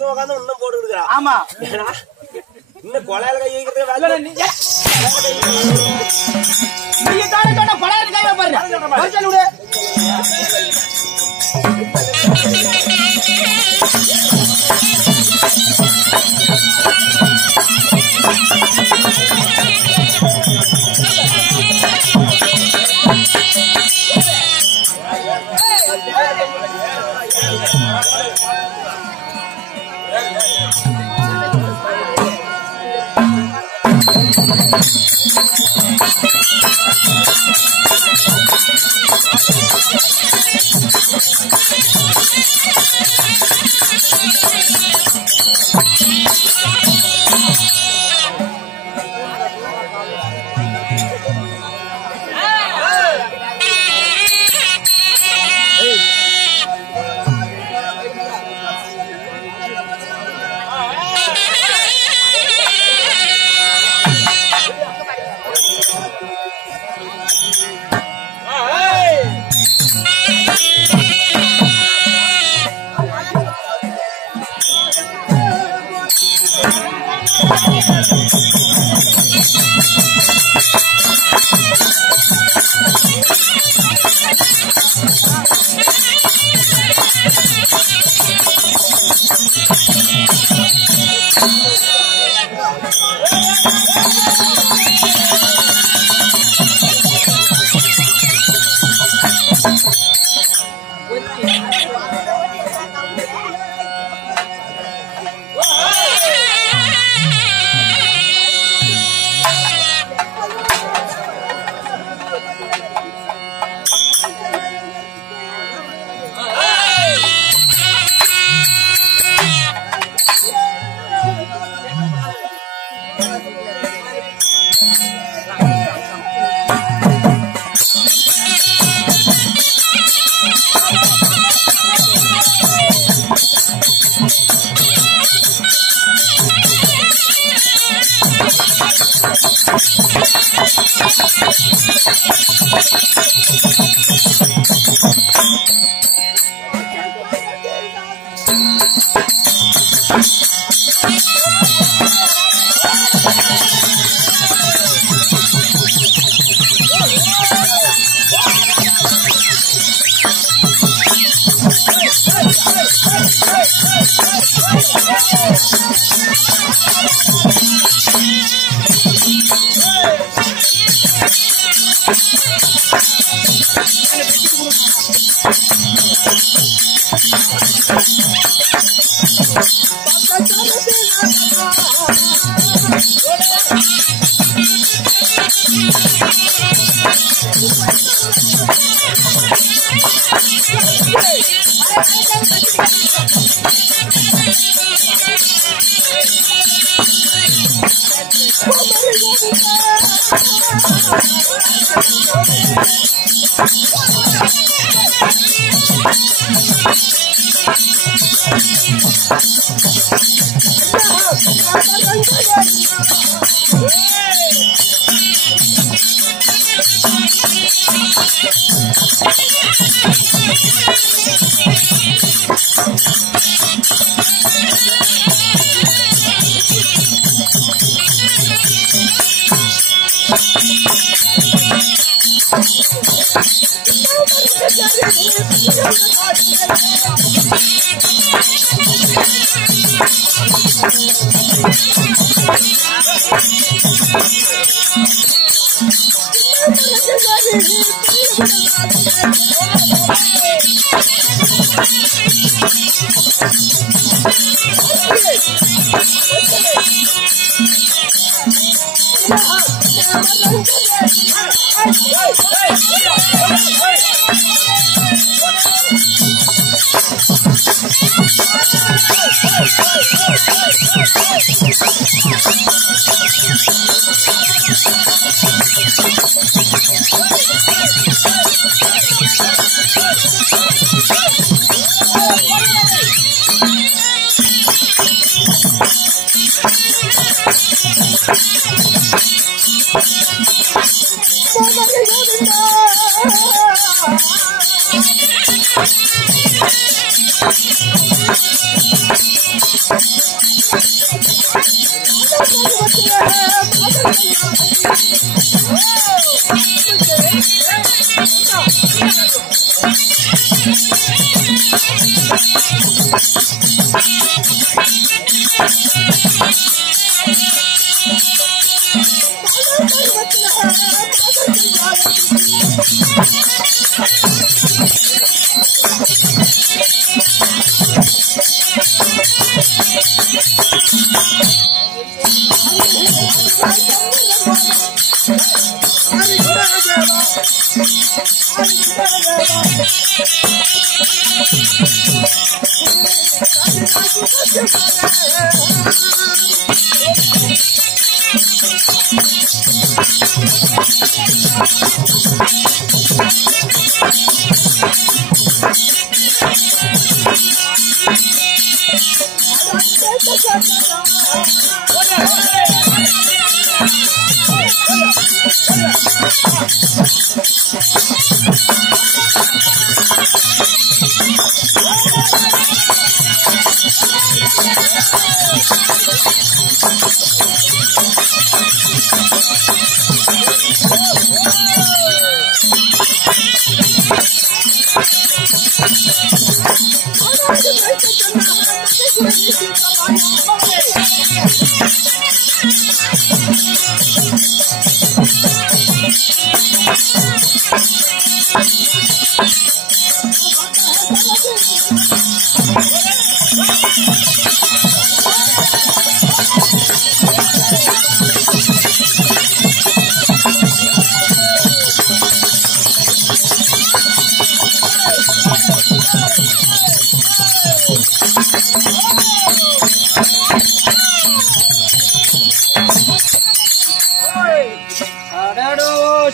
வருஷம் உட்காந்து இன்னும் போட்டு இருக்கா. ஆமா இன்னும் கொலையில கை வைக்கிறதே வேலை. நீங்க தானே சொன்ன கொலையில கை வைப்பாரு.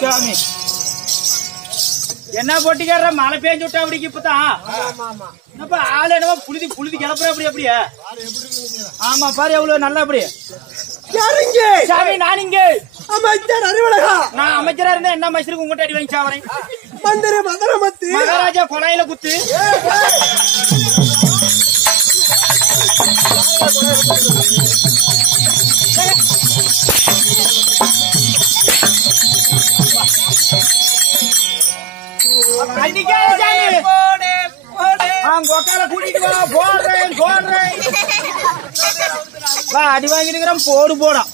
சாமி என்ன போட்டிக்கார மழை பெஞ்சு விட்டா அப்படி இப்பதான் என்னப்பா ஆளு என்னவா புழுதி புழுதி கிளப்புற அப்படி அப்படியே ஆமா பாரு எவ்வளவு நல்லா அப்படி சாமி நான் இங்க அமைச்சர் அறிவழகா நான் அமைச்சரா இருந்தா என்ன அமைச்சருக்கு உங்ககிட்ட அடி வாங்கி சாவறேன் மந்திரி மதுரமத்தி மகாராஜா கொலையில குத்து அடி வாங்கிட்டு போடு போடும்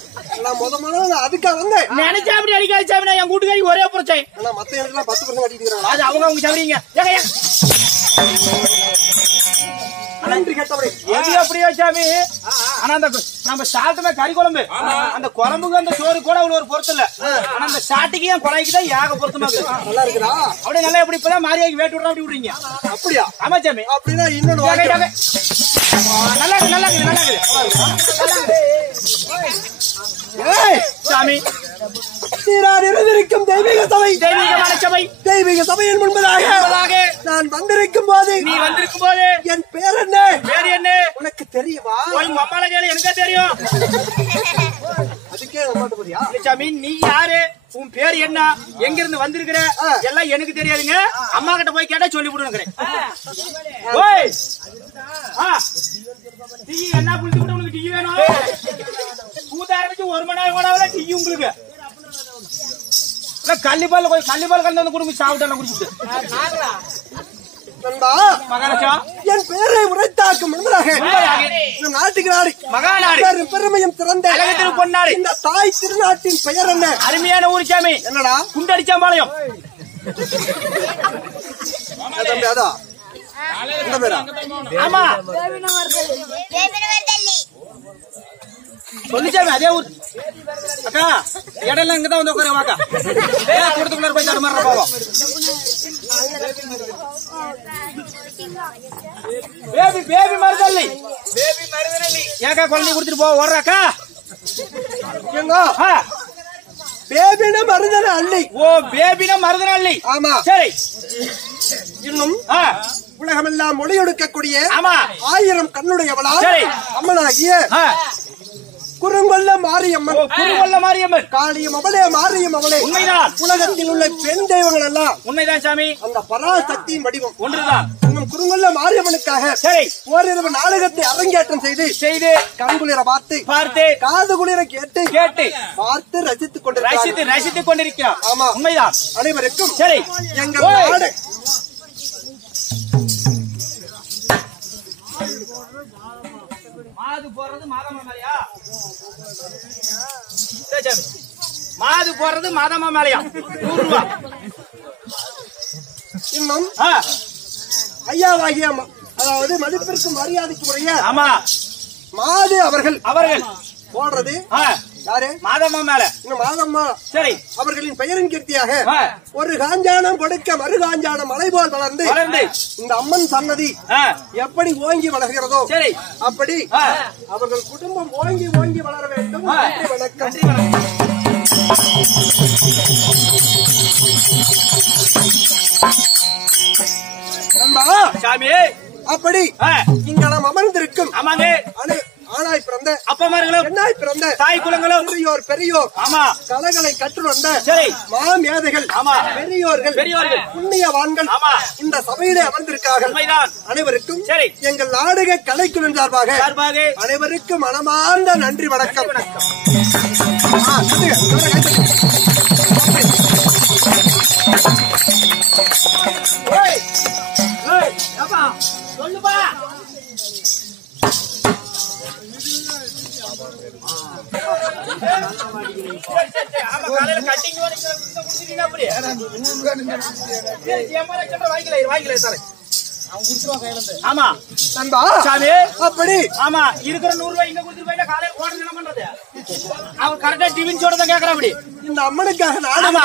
அதுக்கா வந்து நினைச்சா அப்படி அடிக்காது சாமி என் கூட்டுக்காரி ஒரே பிரச்சனை மத்த இடத்துல 10% அடிக்கிறாங்க அது அவங்க சவரிங்க அப்படியே சாமி ஆனா அந்த நம்ம சாப்பிட்டுமே கறி குழம்பு அந்த குழம்புக்கு அந்த சோறு கூட அவ்வளவு ஒரு பொருத்தம் இல்ல ஆனா அந்த சாட்டுக்கு என் கொலைக்கு தான் ஏக பொருத்தமா இருக்கு நல்லா இருக்குதா அப்படியே நல்லா எப்படி இப்பதான் மாரியாக்கி வேட்டு விடுறோம் அப்படி விடுறீங்க அப்படியா ஆமா சாமி அப்படின்னா இன்னொன்னு நல்லா இருக்கு நல்லா இருக்கு நல்லா இருக்கு சாமி இருந்திருக்கும் தெய்வீக சபை தெய்வீகமான சபை தெய்வீக சபையின் முன்பதாக நான் வந்திருக்கும் போது நீ வந்திருக்கும் போது என் பேர் என்ன பேர் என்ன உனக்கு தெரியுமா உங்க அம்மால கேளு எனக்கு தெரியும் அதுக்கே மாட்டேறியா சாமி நீ யாரு உன் பேர் என்ன எங்க இருந்து வந்திருக்கிற எல்லாம் எனக்கு தெரியாதுங்க அம்மா கிட்ட போய் கேட்டா சொல்லி விடுறேன் டீ என்ன புளிச்சு விட்டு உனக்கு டீ வேணும் கூத்தாரம்பிச்சு 1 மணி நேரம் கூட டீ உங்களுக்கு கள்ளிப்பால் கலந்து வந்து குடும்பம் சாப்பிட்டு குடிச்சுட்டு மகாராஜா என் பேரை உரைத்தாக்கும் முன்பதாக நாட்டுக்கு நாடு மகாநாடு பெருமையும் திறந்த பொன்னாடு இந்த தாய் திருநாட்டின் பெயர் என்ன அருமையான ஊர் சாமி என்னடா குண்டடிச்சாம்பாளையம் அதான் என்ன பேரா ஆமா சொல்லிச்சாமி அதே ஊர் அக்கா இடம் இங்கதான் வந்து உட்காரு வாக்கா கூட்டத்துக்குள்ள போய் தடுமாற போவோம் பேபி பேபி மருதல்லி ஏக்கா குழந்தை கொடுத்துட்டு போ ஓடுறாக்கா பேபின மருதன அள்ளி ஓ பேபின மருதன அள்ளி ஆமா சரி இன்னும் உலகமெல்லாம் மொழியெடுக்கக்கூடிய ஆமா 1000 கண்ணுடையவளா அம்மனாகிய குறுங்கொல்ல மாரியம்மன் குறுங்கொல்ல மாரியம்மன் காளியம் அவளே மாரியம் அவளே உண்மைதான் உலகத்தில் உள்ள பெண் தெய்வங்கள் எல்லாம் உண்மைதான் சாமி அந்த பராசக்தியின் வடிவம் ஒன்றுதான் இன்னும் குறுங்கொல்ல மாரியம்மனுக்காக சரி ஓரிரவு நாடகத்தை அரங்கேற்றம் செய்து கண்குளிர பார்த்து காது குளிர கேட்டு பார்த்து ரசித்துக் கொண்டிருக்கிறார் ஆமா உண்மைதான் அனைவருக்கும் சரி எங்கள் நாடு மாது போறது மாதம்மா மேலையா? சரி, சரி. மாது போறது மாதம்மா மேலையா? 100 ரூபாய். இன்னும் ஆ, ஐயாவாகிய அதாவது மதிப்பிற்கு மரியாதைக்கு முறைய ஆமா மாது அவர்கள் போடுறது ஆ, யாரு? மாதம்மா மேல. இன்னும் மாதம்மா சரி. அவர்களின் பெயரின் கீர்த்தியாக ஆ, ஒரு காஞ்சானம் கொடுக்க மறு காஞ்சானம் மலை போல் வளர்ந்து இந்த அம்மன் சன்னதி ஆ, எப்படி ஓங்கி வளர்கிறதோ சரி. அப்படி ஆ, அவர்கள் குடும்பம் ஓங்கி ஓங்கி வளர வேண்டும். ஆ. நன்றி, வணக்கம். நன்றி, வணக்கம். நண்பா, சாமி. அப்படி ஆ, இங்க நாம் அமர்ந்திருக்கும் ஆமாங்க. ஆனாய் பிறந்த அப்பமார்களும் பெண்ணாய் பிறந்த தாய் குலங்களும் பெரியோர் ஆமா கலைகளை கற்று வந்த சரி. மாமேதைகள் ஆமா. பெரியோர்கள் புண்ணியவான்கள் ஆமா. இந்த சபையிலே அமர்ந்திருக்கார்கள். உண்மைதான். அனைவருக்கும் சரி. எங்கள் நாடக கலைக்குழு சார்பாக அனைவருக்கும் மனமார்ந்த நன்றி, வணக்கம். ஆ, ஓய், ஓய், அப்பா, சொல்லுப்பா. ஆமா, காலையில கட்டிங் குடிச்சிட்டீங்கன்னா அப்படி. சரி, எம்மா லட்சம் வாங்கிக்கல சார். ஆமா நண்பா, சாமி. அப்படி ஆமா, இருக்கிற 100 ரூபாய் இங்க கொடுத்துட்டு போயிட்டா காலையில ஓடுறது என்ன பண்றது? அவர் கரெக்டா டிவின் சோட தான் கேக்குறா அப்படி. இந்த அம்மனுக்காக நாடகம்